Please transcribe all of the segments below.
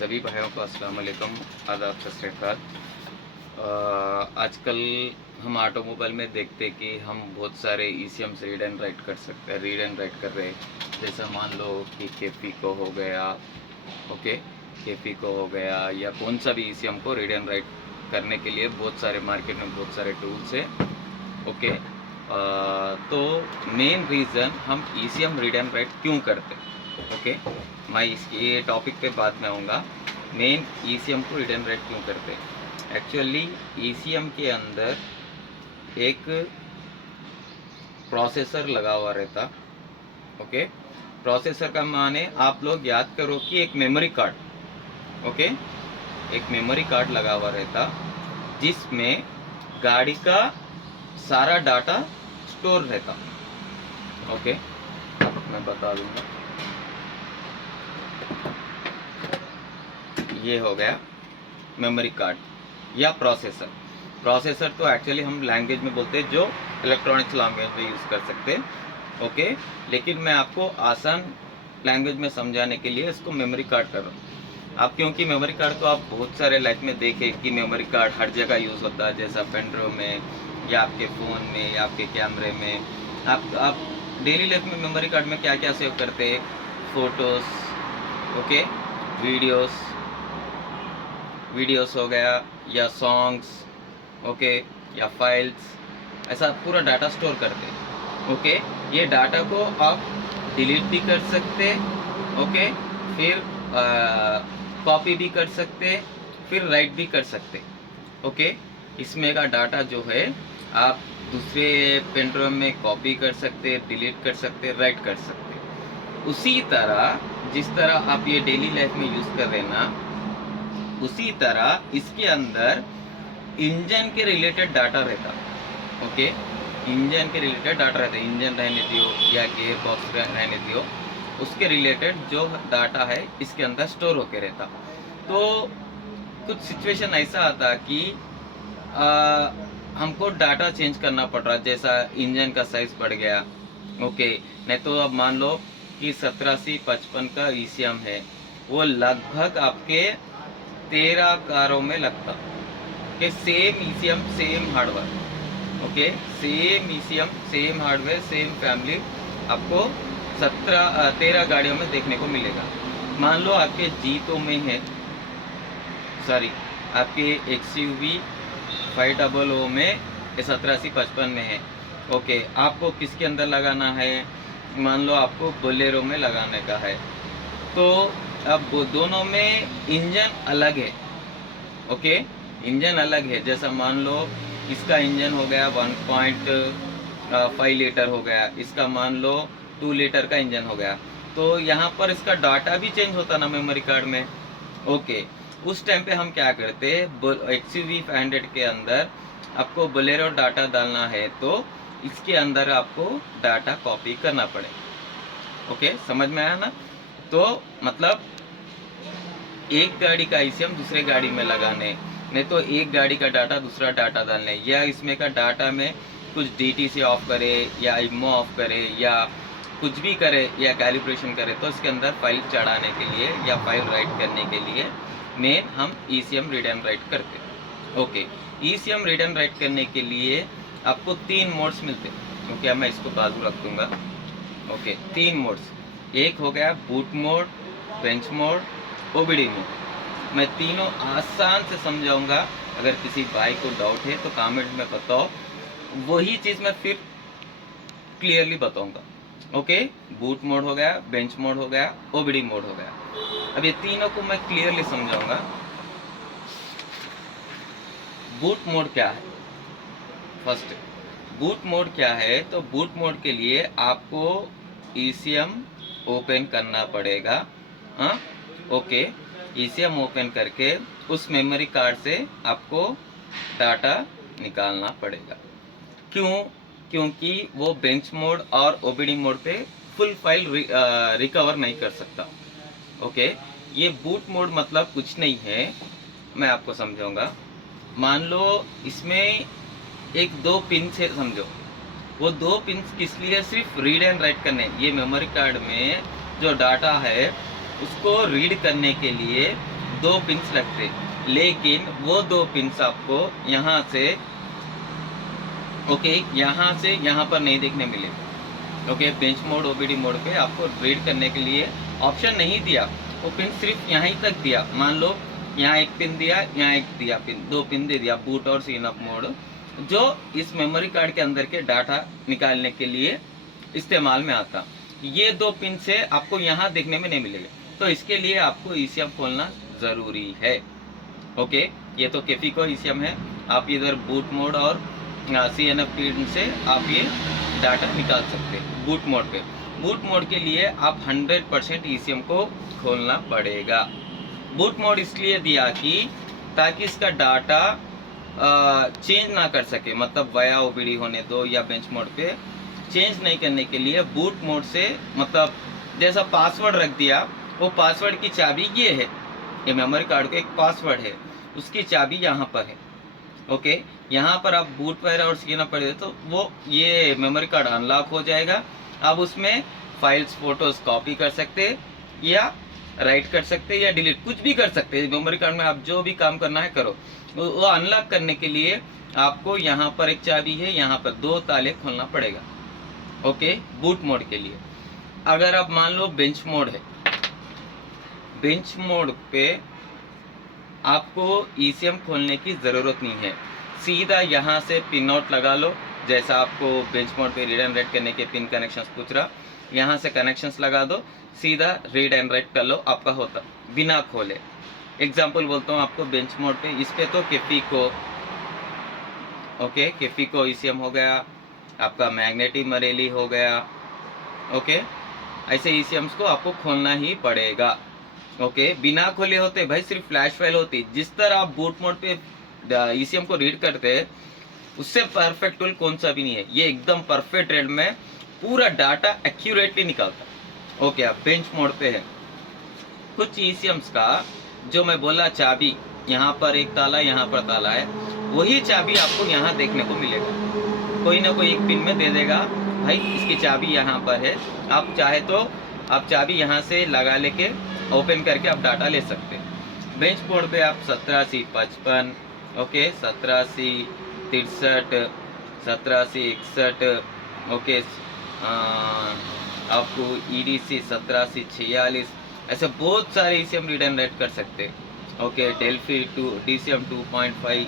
सभी भाइयों को अस्सलाम वालेकुम, आदाब, सत श्री अकाल। आजकल हम ऑटोमोबाइल में देखते हैं कि हम बहुत सारे ईसीएम्स रीड एंड राइट कर सकते हैं, रीड एंड राइट कर रहे हैं। जैसा मान लो कि केपी को हो गया, ओके, केपी को हो गया या कौन सा भी ईसीएम को रीड एंड राइट करने के लिए बहुत सारे मार्केट में बहुत सारे टूल्स हैं, ओके। तो मेन रीज़न हम ईसीएम रीड एंड राइट क्यों करते हैं, ओके। मैं ये टॉपिक पे बाद में आऊँगा। मेन ईसीएम को रीड एंड राइट क्यों करते हैं। एक्चुअली ईसीएम के अंदर एक प्रोसेसर लगा हुआ रहता, ओके। प्रोसेसर का माने आप लोग याद करो कि एक मेमोरी कार्ड, ओके, एक मेमोरी कार्ड लगा हुआ रहता जिसमें गाड़ी का सारा डाटा स्टोर रहता, ओके। मैं बता दूंगा, ये हो गया मेमोरी कार्ड या प्रोसेसर। प्रोसेसर तो एक्चुअली हम लैंग्वेज में बोलते हैं, जो इलेक्ट्रॉनिक्स लैंग्वेज में यूज़ कर सकते हैं, ओके। लेकिन मैं आपको आसान लैंग्वेज में समझाने के लिए इसको मेमोरी कार्ड कर रहा हूँ। आप क्योंकि मेमोरी कार्ड तो आप बहुत सारे लाइफ में देखे कि मेमोरी कार्ड हर जगह यूज़ होता है, जैसा पेन ड्राइव में या आपके फ़ोन में या आपके कैमरे में। आप डेली लाइफ में मेमोरी कार्ड में क्या क्या सेव करते हैं, फ़ोटोज़, ओके, वीडियोस हो गया या सॉन्ग्स, ओके, या फाइल्स, ऐसा पूरा डाटा स्टोर करते हैं, ओके। ये डाटा को आप डिलीट भी कर सकते, ओके, फिर कॉपी भी कर सकते, फिर राइट भी कर सकते, ओके। इसमें का डाटा जो है आप दूसरे पेन ड्राइव में कॉपी कर सकते, डिलीट कर सकते, राइट कर सकते। उसी तरह जिस तरह आप ये डेली लाइफ में यूज़ कर रहे हैं ना, उसी तरह इसके अंदर इंजन के रिलेटेड डाटा रहता, ओके। इंजन के रिलेटेड डाटा रहता है, इंजन रहने दियो या गियर बॉक्स रहने दियो, उसके रिलेटेड जो डाटा है इसके अंदर स्टोर होके रहता। तो कुछ सिचुएशन ऐसा आता कि हमको डाटा चेंज करना पड़ रहा, जैसा इंजन का साइज बढ़ गया, ओके। नहीं तो अब मान लो कि 1755 का ईसीएम है, वो लगभग आपके 13 कारों में लगता, कि same ECM same hardware, okay, same ECM same hardware same family आपको 13 गाड़ियों में देखने को मिलेगा। मान लो आपके जीतो में है, सॉरी, आपके एक्सयूवी 500 में 1755 में है, ओके। आपको किसके अंदर लगाना है, मान लो आपको बोलेरो में लगाने का है, तो अब वो दोनों में इंजन अलग है, ओके, इंजन अलग है। जैसा मान लो इसका इंजन हो गया 1.5 लीटर हो गया, इसका मान लो 2 लीटर का इंजन हो गया, तो यहाँ पर इसका डाटा भी चेंज होता ना मेमोरी कार्ड में, ओके। उस टाइम पे हम क्या करते, एक्सयूवी 500 के अंदर आपको बोलेरो डाटा डालना है तो इसके अंदर आपको डाटा कॉपी करना पड़े, ओके। समझ में आया ना। तो मतलब एक गाड़ी का ईसीएम दूसरे गाड़ी में लगाने, नहीं तो एक गाड़ी का डाटा दूसरा डाटा डालने, या इसमें का डाटा में कुछ डीटीसी ऑफ करे या इमो ऑफ करे या कुछ भी करे या कैलिब्रेशन करे, तो इसके अंदर फाइल चढ़ाने के लिए या फाइल राइट करने के लिए में हम ईसीएम रीड एंड राइट करते, okay. ECM read and right करने के लिए आपको 3 मोड्स मिलते, ओके। मैं इसको बाजू रख दूंगा, ओके। 3 मोड्स, एक हो गया boot mode, bench mode, OBD mode. मैं तीनों आसान से समझाऊंगा, अगर किसी भाई को डाउट है तो कमेंट में बताओ, वही चीज़ मैं फिर क्लियरली बताऊंगा, ओके। बूट मोड हो गया, बेंच मोड हो गया, ओबीडी मोड हो गया। अब ये तीनों को मैं क्लियरली समझाऊंगा। बूट मोड क्या है, फर्स्ट बूट मोड क्या है, तो बूट मोड के लिए आपको ईसीएम ओपन करना पड़ेगा, हाँ, ओके। ईसीएम ओपन करके उस मेमोरी कार्ड से आपको डाटा निकालना पड़ेगा। क्यों, क्योंकि वो बेंच मोड और ओबीडी मोड पे फुल फाइल रिकवर नहीं कर सकता, ओके। ये बूट मोड मतलब कुछ नहीं है, मैं आपको समझाऊंगा। मान लो इसमें 1-2 पिन से समझो, वो 2 पिन किस लिए, सिर्फ रीड एंड राइट करने। ये मेमोरी कार्ड में जो डाटा है उसको रीड करने के लिए 2 पिन्स लगते, लेकिन वो 2 पिन्स आपको यहाँ से ओके यहाँ से यहाँ पर नहीं देखने मिलेगा। Okay, bench mode OBD mode पे आपको रीड करने के लिए ऑप्शन नहीं दिया, वो पिन सिर्फ यहाँ ही तक दिया। मान लो यहाँ एक पिन दिया, यहाँ एक दिया पिन, 2 पिन दे दिया, बूट और सीन अप मोड, जो इस मेमोरी कार्ड के अंदर के डाटा निकालने के लिए इस्तेमाल में आता। ये 2 पिन से आपको यहाँ देखने में नहीं मिलेगा, तो इसके लिए आपको ईसीएम खोलना ज़रूरी है। ओके, ये तो केफीको ईसीएम है। आप इधर बूट मोड और CNF पिन से आप ये डाटा निकाल सकते हैं बूट मोड पे। बूट मोड के लिए आप 100% ईसीएम को खोलना पड़ेगा। बूट मोड इसलिए दिया कि ताकि इसका डाटा चेंज ना कर सके, मतलब वाया ओबीडी होने दो या बेंच मोड पे चेंज नहीं करने के लिए बूट मोड से, मतलब जैसा पासवर्ड रख दिया, वो पासवर्ड की चाबी ये है, ये मेमोरी कार्ड का एक पासवर्ड है, उसकी चाबी यहाँ पर है। ओके, यहाँ पर आप बूट वगैरह और सीना पड़े तो वो ये मेमोरी कार्ड अनलॉक हो जाएगा। आप उसमें फाइल्स फोटोज कॉपी कर सकते या राइट कर सकते या डिलीट कुछ भी कर सकते हैं। मेमोरी कार्ड में आप जो भी काम करना है करो। वो अनलॉक करने के लिए आपको यहाँ पर एक चाबी है, यहाँ पर 2 ताले खोलना पड़ेगा। ओके, बूट मोड के लिए। अगर आप मान लो बेंच मोड है, बेंच मोड पे आपको ईसीएम खोलने की ज़रूरत नहीं है, सीधा यहाँ से पिन आउट लगा लो। जैसा आपको बेंच मोड पे रीड एंड राइट करने के पिन कनेक्शंस पूछ रहा, यहाँ से कनेक्शंस लगा दो, सीधा रीड एंड राइट कर लो, आपका होता बिना खोले। एग्जांपल बोलता हूँ आपको बेंच मोड पे, इस पे तो केफीको, ओके, केफीको ईसीएम हो गया, आपका मैग्नेटिक मरेली हो गया। ओके, ऐसे ईसीएम्स को आपको खोलना ही पड़ेगा। ओके, बिना खोले होते भाई सिर्फ फ्लैश फाइल होती। जिस तरह आप बूट मोड पे ईसीएम को रीड करते हैं, उससे परफेक्ट टूल कौन सा भी नहीं है। ये एकदम परफेक्ट रीड में पूरा डाटा एक्यूरेटली निकालता। ओके, आप बेंच मोड पे है। कुछ ईसीएम्स का जो मैं बोला चाबी, यहाँ पर एक ताला, यहाँ पर ताला है, वही चाबी आपको यहाँ देखने को मिलेगा। कोई ना कोई एक पिन में दे देगा, भाई इसकी चाबी यहाँ पर है। आप चाहे तो आप चाबी यहाँ से लगा लेके ओपन करके आप डाटा ले सकते हैं। बेंच मोड पे आप 17C55, okay, 17C63, 17C61, okay, आपको EDC 17C46, ऐसे बहुत सारे ईसीएम रीड एंड राइट कर सकते हैं। ओके, डेल्फी DCM 2.5,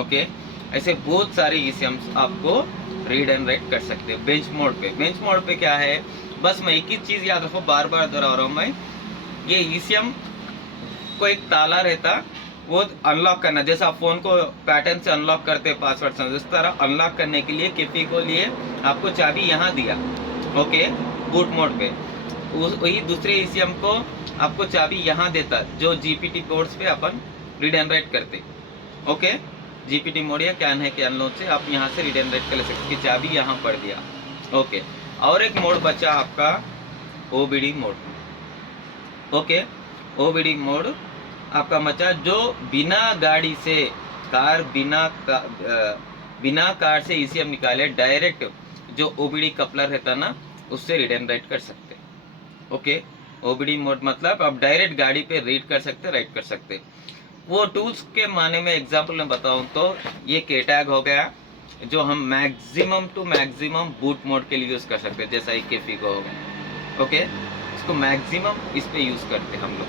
ओके, ऐसे बहुत सारे ईसीएम्स आपको रीड एंड राइट कर सकते हैं बेंच मोड पे। बेंच मोड पे क्या है, बस मैं एक ही चीज़ याद रखो, बार बार दोहरा रहा हूँ मैं, ये ईसीएम को एक ताला रहता, वो अनलॉक करना, जैसे आप फोन को पैटर्न से अनलॉक करते हैं पासवर्ड से, इस तरह अनलॉक करने के लिए केफी को लिए आपको चाबी यहाँ दिया। ओके, बूट मोड पे वही दूसरे ईसीएम को आपको चाबी यहाँ देता, जो जीपीटी पोर्ट्स पे अपन रीड एंड राइट करते। ओके, जीपीटी मोड या कैन है कि अनलोड से आप यहाँ से रीड एंड राइट कर ले सकते, चाबी यहाँ पड़ दिया। ओके, और एक मोड बचा आपका OBD mode. Okay, OBD mode आपका बचा जो बिना गाड़ी से कार बिना कार से ईसीएम निकाले डायरेक्ट जो ओबीडी कपलर रहता ना, उससे रीड एंड राइट कर सकते। ओके, ओबीडी मोड मतलब आप डायरेक्ट गाड़ी पे रीड कर सकते, राइट कर सकते। वो टूल्स के माने में एग्जांपल में बताऊं तो ये के टैग हो गया, जो हम maximum to maximum boot mode के लिए यूज कर सकते हैं, जैसा ही केफी को हो गया। ओके, इसको मैक्सिमम इस पे यूज करते हम लोग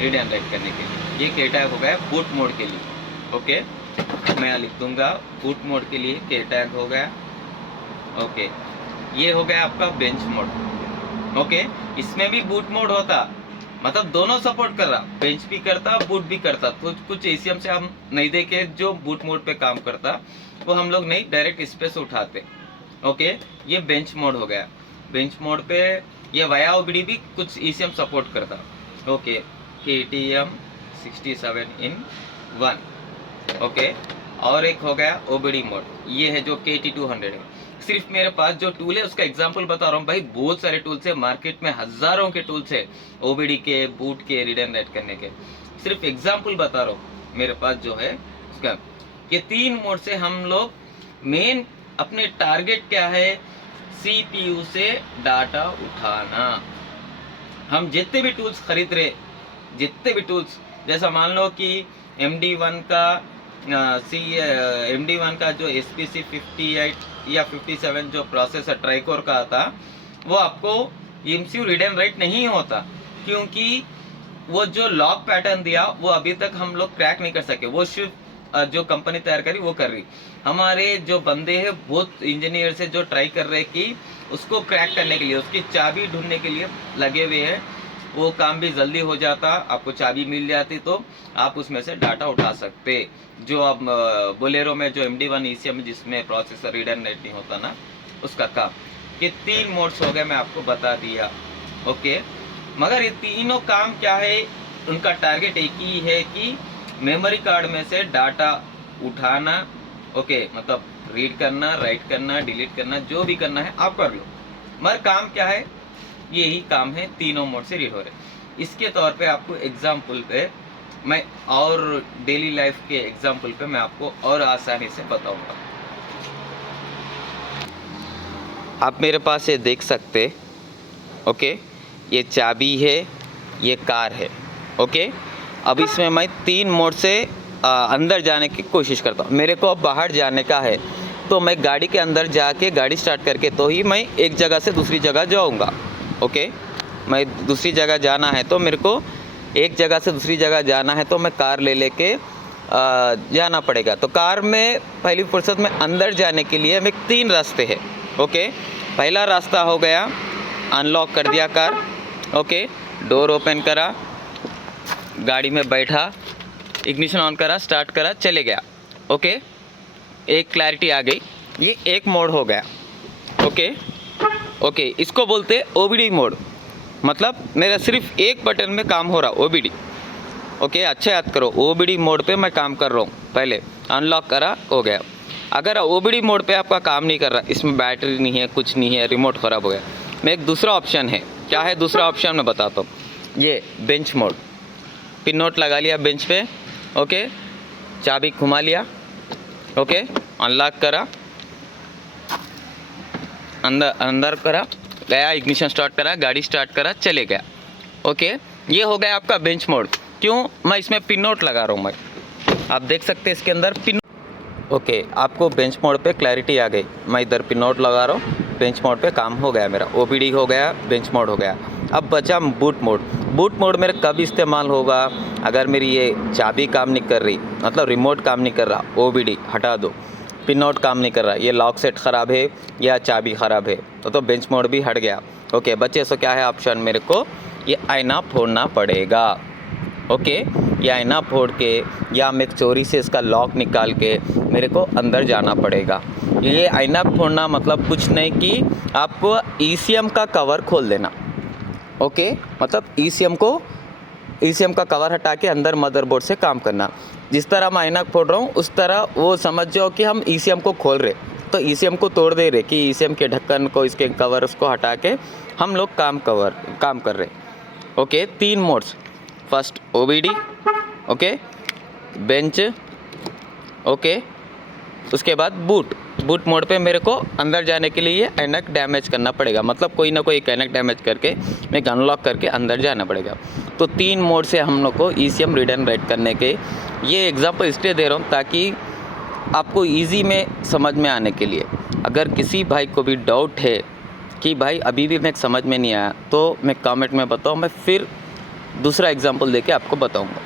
रीड एंड राइट करने के लिए। ये के टैग हो गया बूट मोड के लिए। ओके, मैं लिख दूंगा बूट मोड के लिए के टैग हो गया। ओके, ये हो गया आपका बेंच मोड। ओके, इसमें भी बूट मोड होता, मतलब दोनों सपोर्ट कर रहा, बेंच भी करता बूट भी करता। तो कुछ एसीएम से हम नहीं देखे जो बूट मोड पे काम करता, वो हम लोग नहीं डायरेक्ट इस पे से उठाते। ओके, ये बेंच मोड हो गया। बेंच मोड पे ये वाया ओबीडी भी कुछ ईसीएम सपोर्ट करता। Okay, KTM 67in1। ओके, और एक हो गया ओबीडी मोड, ये है जो KT200 है। सिर्फ मेरे पास जो टूल है उसका एग्जांपल बता रहा हूँ भाई, बहुत सारे टूल्स है मार्केट में, हजारों के टूल्स है ओबीडी के, बूट के, रीड एंड राइट करने के। सिर्फ एग्जांपल बता रहा हूँ मेरे पास जो है उसका। ये 3 मोड से हम लोग मेन अपने टारगेट क्या है, CPU से डाटा उठाना। हम जितने भी टूल्स खरीद रहे, जितने भी टूल्स जैसा मान लो कि MD1 का MD1 का जो SPC 58 या 57 जो प्रोसेसर ट्राइकोर का था, वो आपको MCU रीड एंड राइट नहीं होता, क्योंकि वो जो लॉक पैटर्न दिया वो अभी तक हम लोग क्रैक नहीं कर सके। वो सिर्फ जो कंपनी तैयार करी वो कर रही। हमारे जो बंदे हैं बहुत इंजीनियर से जो ट्राई कर रहे कि उसको क्रैक करने के लिए, उसकी चाबी ढूंढने के लिए लगे हुए हैं। वो काम भी जल्दी हो जाता, आपको चाबी मिल जाती तो आप उसमें से डाटा उठा सकते। जो अब बोलेरो में जो MD1 ECM जिसमें प्रोसेसर रीड एंड राइट नहीं होता ना, उसका काम। ये 3 मोड्स हो गए, मैं आपको बता दिया। ओके, मगर ये तीनों काम क्या है, उनका टारगेट एक ही है कि मेमोरी कार्ड में से डाटा उठाना। ओके, मतलब रीड करना, राइट करना, डिलीट करना, जो भी करना है आप कर लो, मगर काम क्या है, यही काम है, तीनों मोड से रीड हो रहे। इसके तौर पे आपको एग्जाम्पल पे मैं और डेली लाइफ के एग्जाम्पल पे मैं आपको और आसानी से बताऊंगा। आप मेरे पास ये देख सकते, ओके, ये चाबी है, ये कार है। ओके, अब इसमें मैं 3 मोड से अंदर जाने की कोशिश करता हूँ। मेरे को अब बाहर जाने का है तो मैं गाड़ी के अंदर जाके गाड़ी स्टार्ट करके तो ही मैं एक जगह से दूसरी जगह जाऊँगा। ओके, मैं दूसरी जगह जाना है तो मेरे को एक जगह से दूसरी जगह जाना है तो मैं कार ले लेके जाना पड़ेगा। तो कार में पहली फुर्सत में अंदर जाने के लिए हमें 3 रास्ते हैं। ओके, पहला रास्ता हो गया, अनलॉक कर दिया कार। ओके, डोर ओपन करा, गाड़ी में बैठा, इग्निशन ऑन करा, स्टार्ट करा, चले गया। ओके, एक क्लैरिटी आ गई, ये एक मोड हो गया। ओके ओके, इसको बोलते OBD मोड, मतलब मेरा सिर्फ एक बटन में काम हो रहा, OBD। ओके, अच्छा याद करो, OBD मोड पे मैं काम कर रहा हूँ। पहले अनलॉक करा, हो गया। अगर OBD मोड पे आपका काम नहीं कर रहा, इसमें बैटरी नहीं है, कुछ नहीं है, रिमोट ख़राब हो गया, मैं एक दूसरा ऑप्शन है। क्या है दूसरा ऑप्शन, मैं बताता हूँ। ये बेंच मोड, पिन नोट लगा लिया बेंच पे। ओके, चाबी घुमा लिया। ओके, अनलॉक करा, अंदर करा, गया, इग्निशन स्टार्ट करा, गाड़ी स्टार्ट करा, चले गया। ओके, ये हो गया आपका बेंच मोड। क्यों, मैं इसमें पिन नोट लगा रहा हूँ। मैं आप देख सकते हैं इसके अंदर पिन। ओके, आपको बेंच मोड पे क्लैरिटी आ गई, मैं इधर पिन नोट लगा रहा हूँ, बेंच मोड पे काम हो गया मेरा। OBD हो गया, बेंच मोड हो गया। अब बचा बूट मोड। बूट मोड मेरा कब इस्तेमाल होगा, अगर मेरी ये चाबी काम नहीं कर रही, मतलब रिमोट काम नहीं कर रहा, OBD हटा दो, पिन नोट काम नहीं कर रहा, ये लॉक सेट ख़राब है या चाबी ख़राब है, तो बेंच मोड भी हट गया। ओके, बच्चे सो क्या है ऑप्शन, मेरे को ये आईना फोड़ना पड़ेगा। ओके, ये आईना फोड़ के या मैं चोरी से इसका लॉक निकाल के मेरे को अंदर जाना पड़ेगा। ये आईना फोड़ना मतलब कुछ नहीं कि आपको ECM का कवर खोल देना। ओके, मतलब ECM का कवर हटा के अंदर मदरबोर्ड से काम करना। जिस तरह मैं आईना फोड़ रहा हूँ उस तरह वो समझ जाओ कि हम ECM को खोल रहे, तो ECM को तोड़ दे रहे कि ECM के ढक्कन को, इसके कवर को हटा के हम लोग काम कर रहे। Okay, 3 modes, first OBD, okay, bench, okay, उसके बाद बूट मोड पे मेरे को अंदर जाने के लिए ऐनक डैमेज करना पड़ेगा, मतलब कोई ना कोई ऐनक डैमेज करके मैं अनलॉक करके अंदर जाना पड़ेगा। तो 3 मोड से हम लोग को ECM रीड एंड राइट करने के ये एग्जांपल इसलिए दे रहा हूँ ताकि आपको इजी में समझ में आने के लिए। अगर किसी भाई को भी डाउट है कि भाई अभी भी मैं समझ में नहीं आया, तो मैं कमेंट में बताऊँ, मैं फिर दूसरा एग्जांपल देके आपको बताऊँगा।